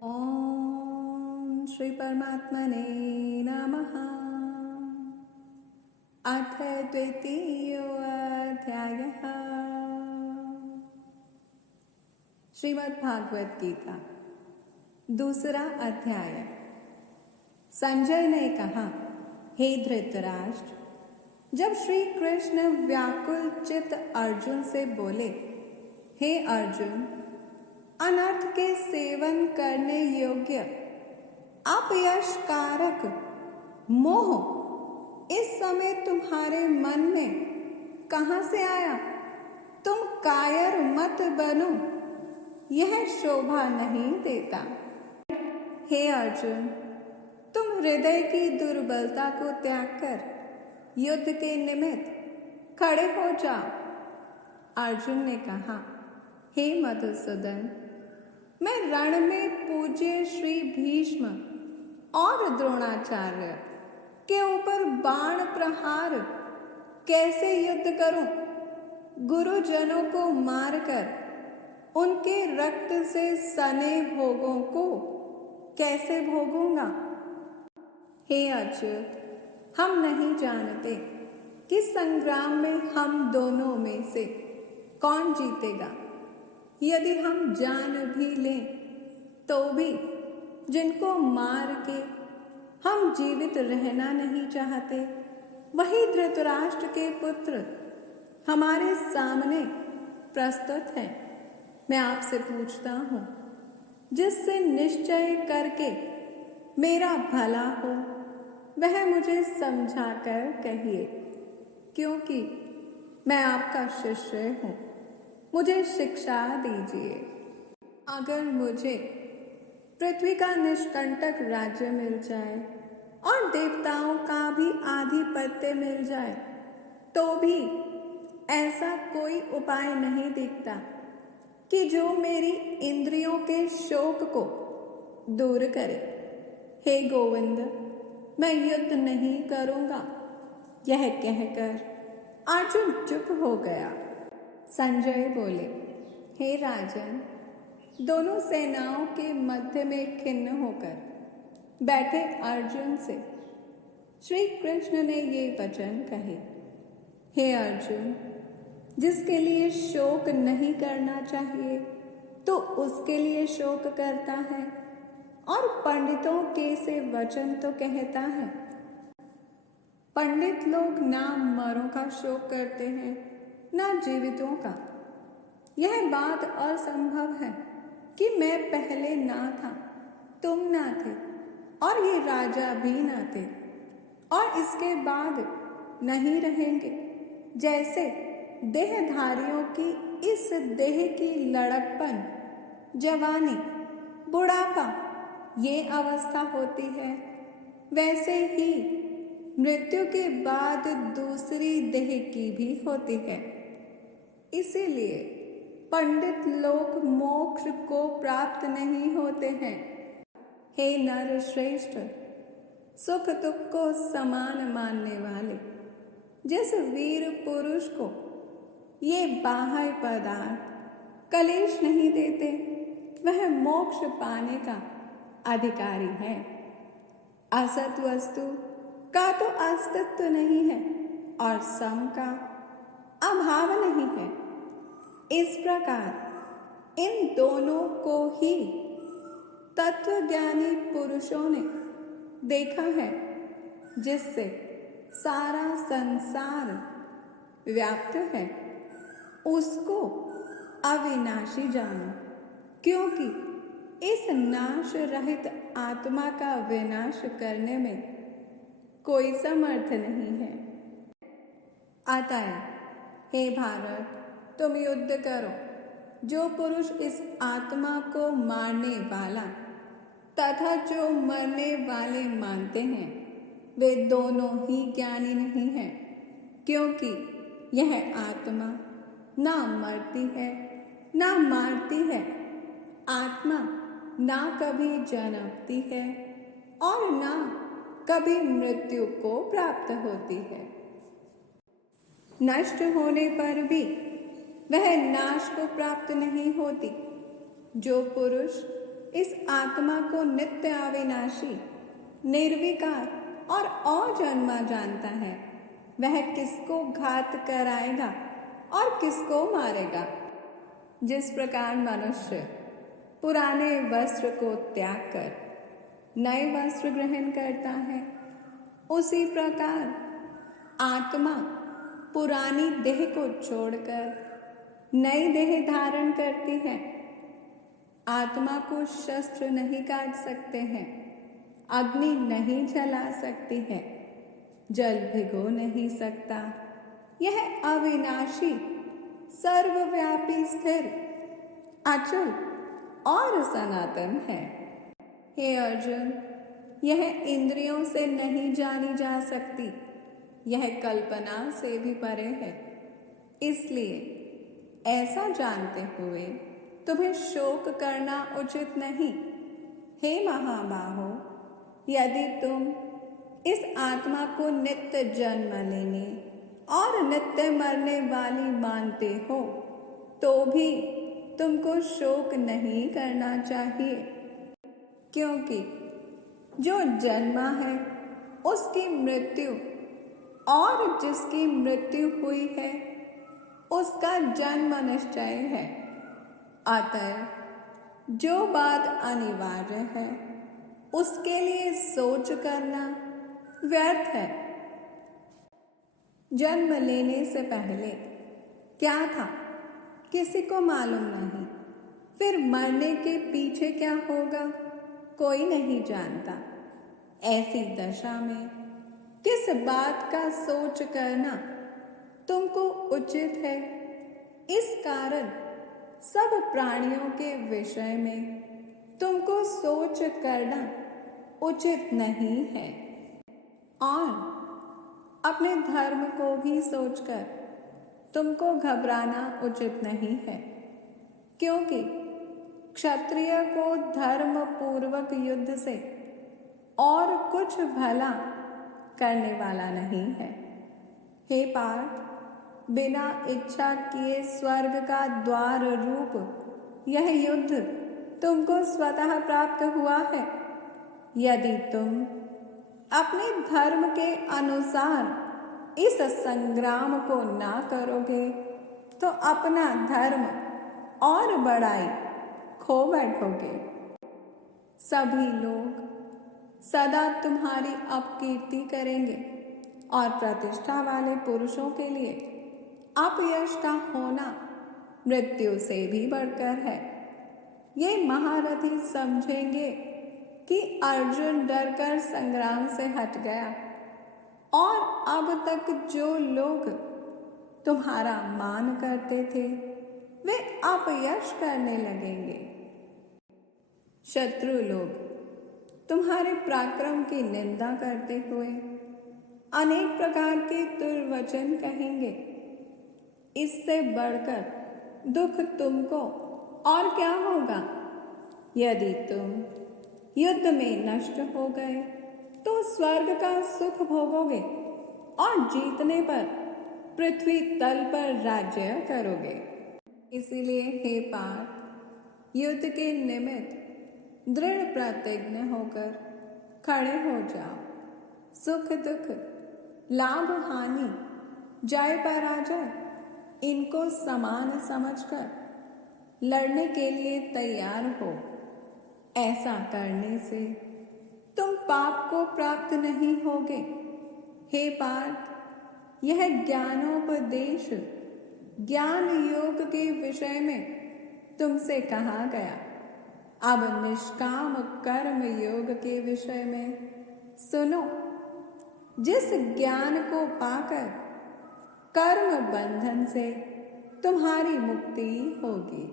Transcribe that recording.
ॐ श्री परमात्मने नमः। अथ द्वितीयोऽध्यायः। श्रीमद्भागवत गीता दूसरा अध्याय। संजय ने कहा, हे धृतराष्ट्र, जब श्री कृष्ण व्याकुल चित्त अर्जुन से बोले, हे अर्जुन, अनर्थ के सेवन करने योग्य अपयश कारक मोह इस समय तुम्हारे मन में कहां से आया? तुम कायर मत बनो, यह शोभा नहीं देता। हे अर्जुन, तुम हृदय की दुर्बलता को त्याग कर युद्ध के निमित्त खड़े हो जाओ। अर्जुन ने कहा, हे मधुसूदन, मैं रण में पूज्य श्री भीष्म और द्रोणाचार्य के ऊपर बाण प्रहार कैसे युद्ध करूं? गुरुजनों को मारकर उनके रक्त से सने भोगों को कैसे भोगूंगा? हे अच्युत, हम नहीं जानते कि संग्राम में हम दोनों में से कौन जीतेगा। यदि हम जान भी लें तो भी जिनको मार के हम जीवित रहना नहीं चाहते, वही धृतराष्ट्र के पुत्र हमारे सामने प्रस्तुत हैं। मैं आपसे पूछता हूँ, जिससे निश्चय करके मेरा भला हो वह मुझे समझाकर कहिए, क्योंकि मैं आपका शिष्य हूँ। मुझे शिक्षा दीजिए। अगर मुझे पृथ्वी का निष्कंटक राज्य मिल जाए और देवताओं का भी आधिपत्य मिल जाए तो भी ऐसा कोई उपाय नहीं दिखता कि जो मेरी इंद्रियों के शोक को दूर करे। हे गोविंद, मैं युद्ध नहीं करूंगा। यह कहकर अर्जुन चुप हो गया। संजय बोले, हे राजन, दोनों सेनाओं के मध्य में खिन्न होकर बैठे अर्जुन से श्री कृष्ण ने ये वचन कहे, हे अर्जुन, जिसके लिए शोक नहीं करना चाहिए तो उसके लिए शोक करता है, और पंडितों के से वचन तो कहता है। पंडित लोग ना मरों का शोक करते हैं ना जीवितों का। यह बात असंभव है कि मैं पहले ना था, तुम ना थे, और ये राजा भी ना थे, और इसके बाद नहीं रहेंगे। जैसे देहधारियों की इस देह की लड़कपन, जवानी, बुढ़ापा ये अवस्था होती है, वैसे ही मृत्यु के बाद दूसरी देह की भी होती है। इसीलिए पंडित लोग मोक्ष को प्राप्त नहीं होते हैं। हे नर श्रेष्ठ, सुख दुख को समान मानने वाले जिस वीर पुरुष को ये बाह्य पदार्थ कलेश नहीं देते, वह मोक्ष पाने का अधिकारी है। असत वस्तु का तो अस्तित्व नहीं है और सम का अभाव नहीं है। इस प्रकार इन दोनों को ही तत्वज्ञानी पुरुषों ने देखा है, जिससे सारा संसार व्याप्त है। उसको अविनाशी जानो, क्योंकि इस नाश रहित आत्मा का विनाश करने में कोई समर्थ नहीं है। अतः हे भारत, तुम युद्ध करो। जो पुरुष इस आत्मा को मारने वाला तथा जो मरने वाले मानते हैं, वे दोनों ही ज्ञानी नहीं हैं, क्योंकि यह आत्मा ना मरती है ना मारती है। आत्मा ना कभी जन्मती है और ना कभी मृत्यु को प्राप्त होती है। नष्ट होने पर भी वह नाश को प्राप्त नहीं होती। जो पुरुष इस आत्मा को नित्य अविनाशी, निर्विकार और अजन्मा जानता है, वह किसको घात कराएगा और किसको मारेगा। जिस प्रकार मनुष्य पुराने वस्त्र को त्याग कर नए वस्त्र ग्रहण करता है, उसी प्रकार आत्मा पुरानी देह को छोड़कर नई देह धारण करती है। आत्मा को शस्त्र नहीं काट सकते हैं, अग्नि नहीं जला सकती है, जल भिगो नहीं सकता। यह अविनाशी, सर्वव्यापी, स्थिर, अचल और सनातन है। हे अर्जुन, यह इंद्रियों से नहीं जानी जा सकती, यह कल्पना से भी परे है। इसलिए ऐसा जानते हुए तुम्हें शोक करना उचित नहीं। हे महाबाहो, यदि तुम इस आत्मा को नित्य जन्म लेने और नित्य मरने वाली मानते हो, तो भी तुमको शोक नहीं करना चाहिए, क्योंकि जो जन्मा है उसकी मृत्यु और जिसकी मृत्यु हुई है उसका जन्म निश्चय है। अतः जो बात अनिवार्य है उसके लिए सोच करना व्यर्थ है। जन्म लेने से पहले क्या था किसी को मालूम नहीं, फिर मरने के पीछे क्या होगा कोई नहीं जानता। ऐसी दशा में किस बात का सोच करना तुमको उचित है। इस कारण सब प्राणियों के विषय में तुमको सोच करना उचित नहीं है, और अपने धर्म को भी सोचकर तुमको घबराना उचित नहीं है, क्योंकि क्षत्रिय को धर्म पूर्वक युद्ध से और कुछ भला करने वाला नहीं है। हे पार्थ, बिना इच्छा किए स्वर्ग का द्वार रूप यह युद्ध तुमको स्वतः प्राप्त हुआ है। यदि तुम अपने धर्म के अनुसार इस संग्राम को ना करोगे तो अपना धर्म और बड़ाई खो बैठोगे। सभी लोग सदा तुम्हारी अपकीर्ति करेंगे और प्रतिष्ठा वाले पुरुषों के लिए अपयश का होना मृत्यु से भी बढ़कर है। ये महारथी समझेंगे कि अर्जुन डरकर संग्राम से हट गया, और अब तक जो लोग तुम्हारा मान करते थे वे अपयश करने लगेंगे। शत्रु लोग तुम्हारे पराक्रम की निंदा करते हुए अनेक प्रकार के दुर्वचन कहेंगे। इससे बढ़कर दुख तुमको और क्या होगा। यदि तुम युद्ध में नष्ट हो गए तो स्वर्ग का सुख भोगोगे और जीतने पर पृथ्वी तल पर राज्य करोगे। इसीलिए हे पार्थ, युद्ध के निमित्त दृढ़ प्रतिज्ञ होकर खड़े हो जाओ। सुख दुख, लाभ हानि, जय पराजय, इनको समान समझकर लड़ने के लिए तैयार हो। ऐसा करने से तुम पाप को प्राप्त नहीं होगे। हे पार्थ, यह ज्ञानोपदेश ज्ञान योग के विषय में तुमसे कहा गया। अब निष्काम कर्म योग के विषय में सुनो। जिस ज्ञान को पाकर कर्म बंधन से तुम्हारी मुक्ति होगी।